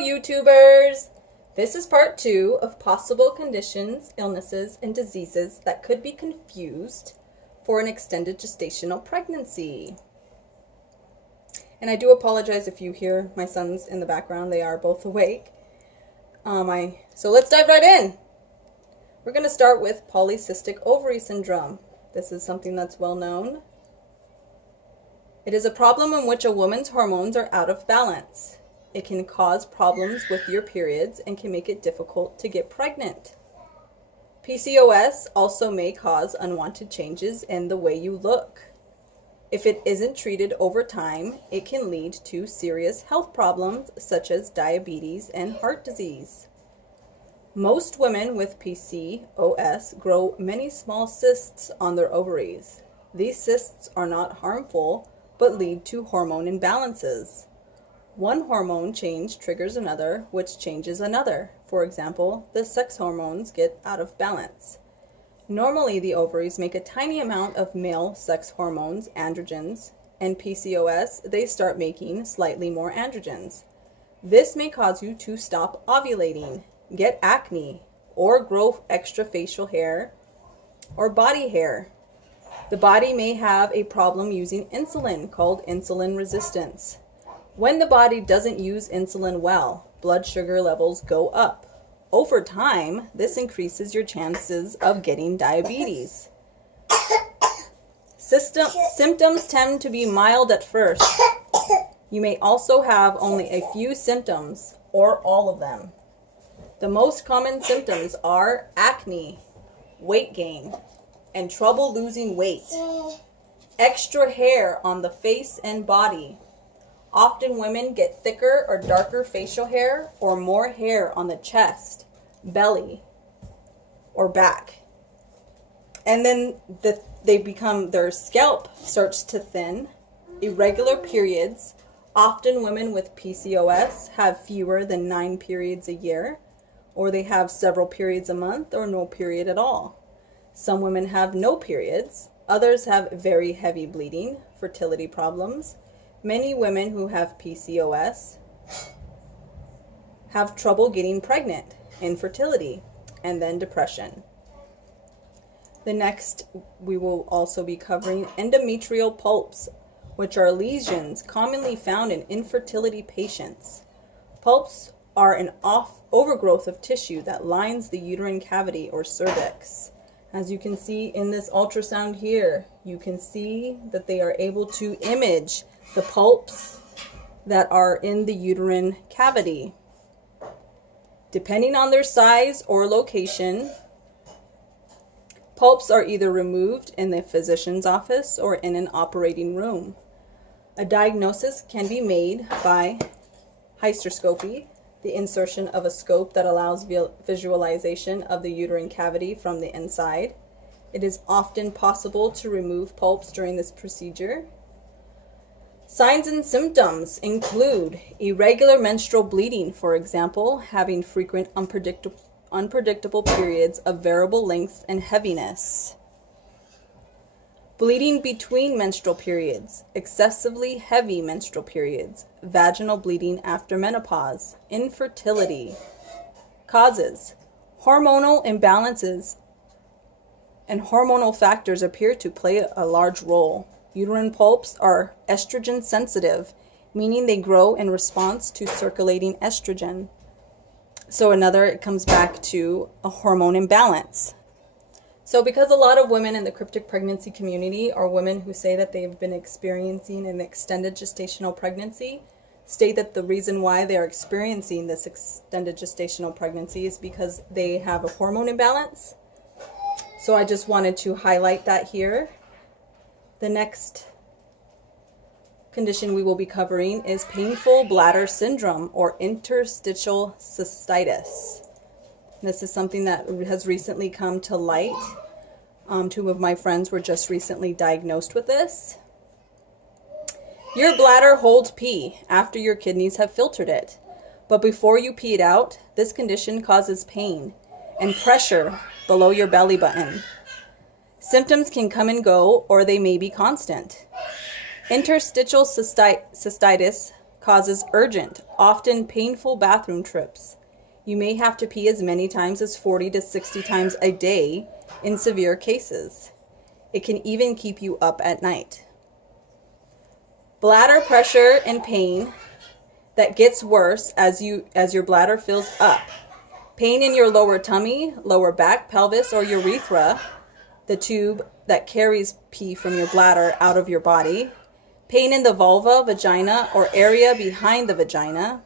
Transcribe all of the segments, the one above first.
YouTubers! This is part 2 of possible conditions, illnesses, and diseases that could be confused for an extended gestational pregnancy. And I do apologize if you hear my sons in the background. They are both awake. So let's dive right in. We're going to start with polycystic ovary syndrome. This is something that's well known. It is a problem in which a woman's hormones are out of balance. It can cause problems with your periods and can make it difficult to get pregnant. PCOS also may cause unwanted changes in the way you look. If it isn't treated over time, it can lead to serious health problems such as diabetes and heart disease. Most women with PCOS grow many small cysts on their ovaries. These cysts are not harmful, but lead to hormone imbalances. One hormone change triggers another, which changes another. For example, the sex hormones get out of balance. Normally, the ovaries make a tiny amount of male sex hormones, androgens, and PCOS, they start making slightly more androgens. This may cause you to stop ovulating, get acne, or grow extra facial hair or body hair. The body may have a problem using insulin called insulin resistance. When the body doesn't use insulin well, blood sugar levels go up. Over time, this increases your chances of getting diabetes. Symptoms tend to be mild at first. You may also have only a few symptoms or all of them. The most common symptoms are acne, weight gain, and trouble losing weight, extra hair on the face and body. Often women get thicker or darker facial hair or more hair on the chest, belly, or back. And then their scalp starts to thin. Irregular periods. Often women with PCOS have fewer than 9 periods a year, or they have several periods a month or no period at all. Some women have no periods. Others have very heavy bleeding, fertility problems. Many women who have PCOS have trouble getting pregnant, infertility, and then depression. The next, we will also be covering endometrial polyps, which are lesions commonly found in infertility patients. Polyps are an overgrowth of tissue that lines the uterine cavity or cervix. As you can see in this ultrasound here, you can see that they are able to image the polyps that are in the uterine cavity. Depending on their size or location, polyps are either removed in the physician's office or in an operating room. A diagnosis can be made by hysteroscopy, the insertion of a scope that allows visualization of the uterine cavity from the inside. It is often possible to remove polyps during this procedure. Signs and symptoms include irregular menstrual bleeding, for example, having frequent unpredictable periods of variable length and heaviness. Bleeding between menstrual periods, excessively heavy menstrual periods, vaginal bleeding after menopause, infertility. Causes: hormonal imbalances and hormonal factors appear to play a large role. Uterine polyps are estrogen sensitive, meaning they grow in response to circulating estrogen. So it comes back to a hormone imbalance. So because a lot of women in the cryptic pregnancy community are women who say that they've been experiencing an extended gestational pregnancy, state that the reason why they are experiencing this extended gestational pregnancy is because they have a hormone imbalance. So I just wanted to highlight that here. The next condition we will be covering is painful bladder syndrome or interstitial cystitis. This is something that has recently come to light. 2 of my friends were just recently diagnosed with this. Your bladder holds pee after your kidneys have filtered it. But before you pee it out, this condition causes pain and pressure below your belly button. Symptoms can come and go, or they may be constant. Interstitial cystitis causes urgent, often painful bathroom trips. You may have to pee as many times as 40 to 60 times a day in severe cases. It can even keep you up at night. Bladder pressure and pain that gets worse as your bladder fills up. Pain in your lower tummy, lower back, pelvis, or urethra, the tube that carries pee from your bladder out of your body. Pain in the vulva, vagina, or area behind the vagina.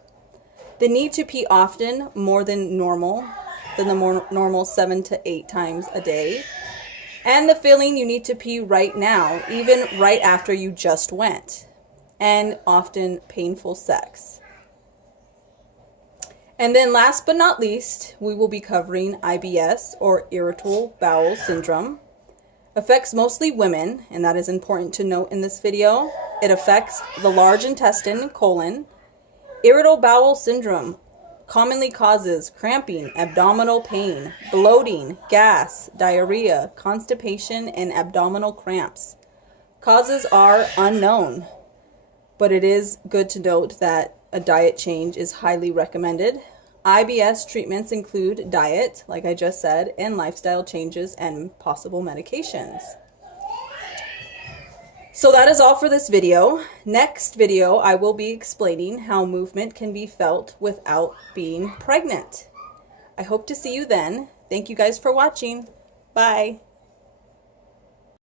The need to pee often, more than the normal 7 to 8 times a day. And the feeling you need to pee right now, even right after you just went. And often painful sex. And then last but not least, we will be covering IBS, or Irritable Bowel Syndrome. Affects mostly women, and that is important to note in this video. It affects the large intestine and colon. Irritable bowel syndrome commonly causes cramping, abdominal pain, bloating, gas, diarrhea, constipation, and abdominal cramps. Causes are unknown, but it is good to note that a diet change is highly recommended. IBS treatments include diet, like I just said, and lifestyle changes and possible medications. So that is all for this video. Next video, I will be explaining how movement can be felt without being pregnant. I hope to see you then. Thank you guys for watching. Bye.